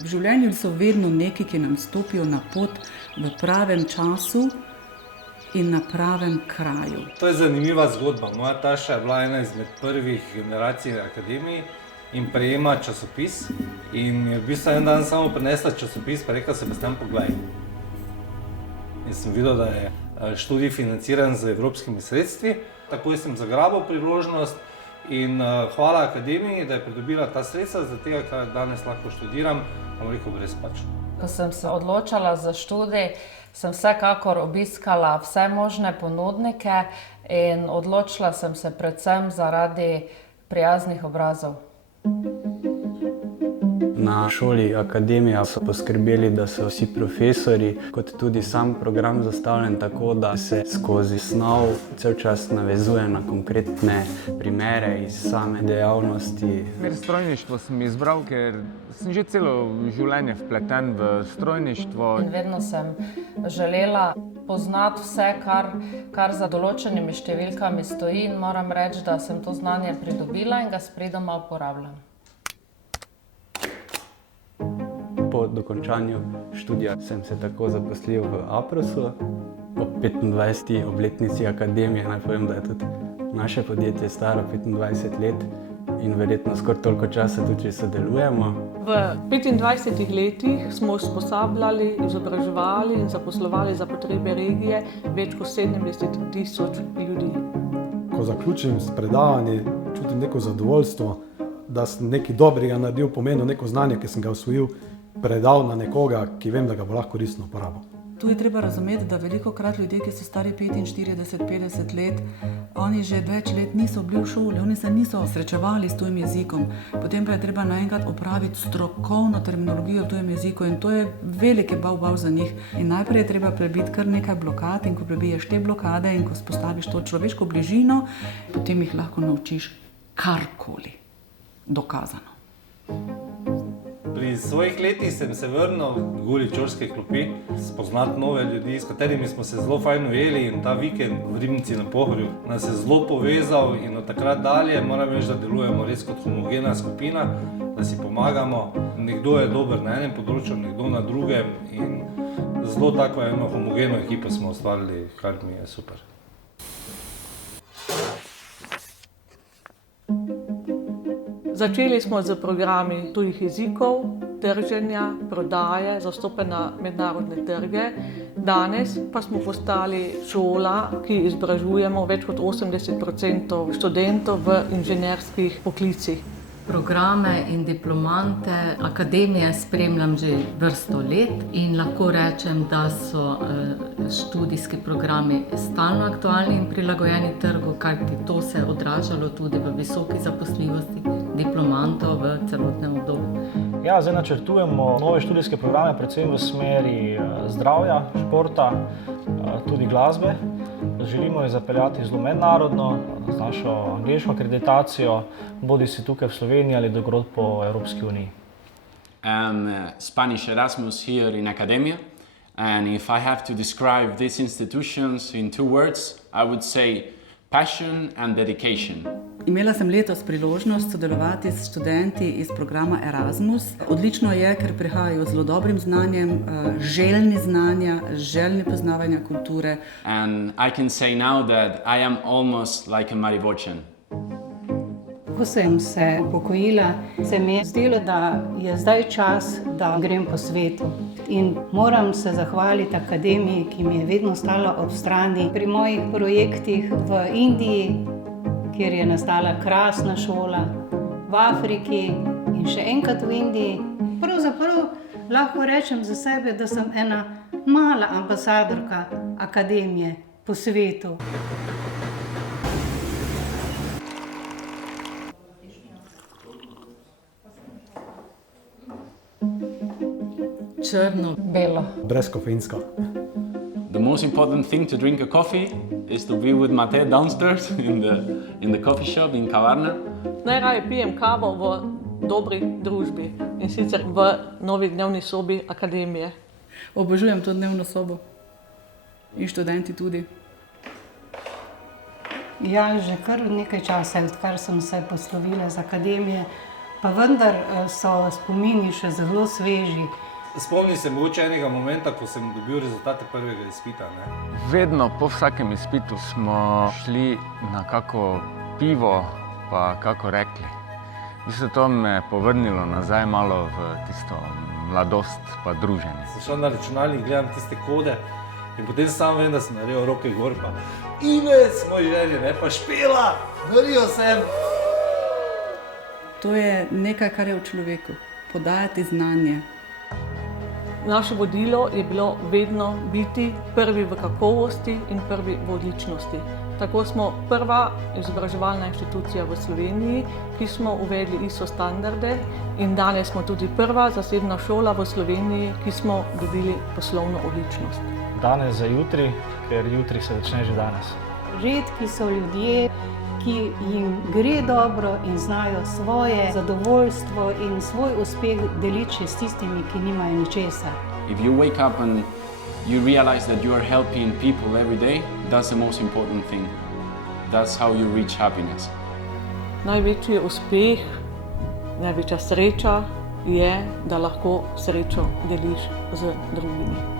V življenju so vedno neki, ki nam stopijo na pot v pravem času in na pravem kraju. To je zanimiva zgodba. Moja taša je bila ena izmed prvih generacij akademij in prejema časopis. In je v bistvu en dan samo prinesla časopis in rekla: Sebastian, poglej. In sem videl, da je študij financiran z evropskimi sredstvi. Takoj sem zagrabil priložnost in hvala akademiji, da je pridobila ta sredstva, zato ker danes lahko študiram, bom rekel, brezplačno. Ko sem se odločala za študij, sem vsekakor obiskala vse možne ponudnike in odločila sem se predvsem zaradi prijaznih obrazov. Na šoli Akademija so poskrbeli, da so vsi profesorji, kot tudi sam program zastavljen tako, da se skozi snov cel čas navezuje na konkretne primere iz same dejavnosti. Smer strojništvo sem izbral, ker sem že celo življenje vpleten v strojništvo. In vedno sem želela poznati vse, kar za določenimi številkami stoji, in moram reči, da sem to znanje pridobila in ga spredoma uporabljam. Po dokončanju študija sem se tako zaposlil v Aprosu. Ob 25. obletnici akademije naj povem, da je tudi naše podjetje staro 25 let in verjetno skoraj toliko časa tudi sodelujemo. V 25 letih smo usposabljali, izobraževali in zaposlovali za potrebe regije več kot 70.000 ljudi. Ko zaključim s predavanji, čutim neko zadovoljstvo, da sem nekaj dobrega naredil, pomenil neko znanje, ki sem ga osvojil, predal na nekoga, ki vem, da ga bo lahko koristno uporabil. Tu je treba razumeti, da velikokrat ljudje, ki so stari 45-50 let, oni že več let niso bili v šoli, oni se niso srečevali s tujim jezikom. Potem pa je treba naenkrat opraviti strokovno terminologijo v tujem jeziku in to je veliki bav za njih. In najprej je treba prebiti kar nekaj blokad in ko prebiješ te blokade in ko spostaviš to človeško bližino, potem jih lahko naučiš karkoli. Dokazano. Pri svojih letih sem se vrnil v Goličorske klopi, spoznati nove ljudi, s katerimi smo se zelo fajn ujeli, in ta vikend v Ribnici na Pohorju nas je zelo povezal in od takrat dalje moram reči, da delujemo res kot homogena skupina, da si pomagamo. Nekdo je dober na enem področju, nekdo na drugem in zelo tako eno homogeno ekipo smo ustvarili, kar mi je super. Začeli smo z programi tujih jezikov, trženja, prodaje, zastope na mednarodne trge. Danes pa smo postali šola, ki izobražujemo več kot 80% študentov v inženirskih poklicih. Programe in diplomante akademije spremljam že vrsto let in lahko rečem, da so študijski programi stalno aktualni in prilagojeni trgu, kajti to se je odražalo tudi v visoki zaposljivosti diplomantov v celotnem obdobju. Ja, zdaj načrtujemo nove študijske programe, predvsem v smeri zdravja, športa, tudi glasbe. Želimo jih zapeljati zelo mednarodno, z našo angleško akreditacijo, bodisi tukaj v Sloveniji ali drugod po Evropski uniji. Spanish Erasmus here in Academia, and if I have to describe these institutions in two words, I would say passion and dedication. Imela sem letos priložnost sodelovati s študenti iz programa Erasmus. Odlično je, ker prihajajo z zelo dobrim znanjem, željni znanja, željni poznavanja kulture. And I can say now that I am almost like a Mariborčan. Ko sem se upokojila, se mi je zdelo, da je zdaj čas, da grem po svetu. In moram se zahvaliti akademiji, ki mi je vedno stala ob strani pri mojih projektih v Indiji, kjer je nastala krasna šola, v Afriki in še enkrat v Indiji. Pravzaprav lahko rečem za sebe, da sem ena mala ambasadorka akademije po svetu. Črno, belo. Brezkofeinsko. The most important thing to drink a coffee is to be with Mate downstairs in the coffee shop in Kavarna. Najraje pijem kavo v dobri družbi in sicer v novi dnevni sobi akademije. Obožujem to dnevno sobo in študenti tudi. Ja, že kar nekaj časa, odkar sem se poslovila z akademije, Pa vendar so spomini še zelo sveži. Spomnim se mogoče enega momenta, ko sem dobil rezultate prvega izpita. Ne? Vedno po vsakem izpitu smo šli na kako pivo, pa kako rekli. To me je povrnilo nazaj malo v tisto mladost pa druženje. Sem šel na računalnik, gledam tiste kode in potem sam vem, da sem naredil roke gor pa Ines, moj želje, ne pa Špela, naredil sem. To je nekaj, kar je v človeku, podajati znanje. Naše vodilo je bilo vedno biti prvi v kakovosti in prvi v odličnosti. Tako smo prva izobraževalna inštitucija v Sloveniji, ki smo uvedli ISO standarde in danes smo tudi prva zasebna šola v Sloveniji, ki smo dobili poslovno odličnost. Danes za jutri, ker jutri se začne že danes. Redki so ljudje, ki jim gre dobro in znajo svoje zadovoljstvo in svoj uspeh deliti s tistimi, ki nimajo ničesar. If you wake up and you realize that you are helping people every day, that's the most important thing. That's how you reach happiness. Največji uspeh, največja sreča je, da lahko srečo deliš z drugimi.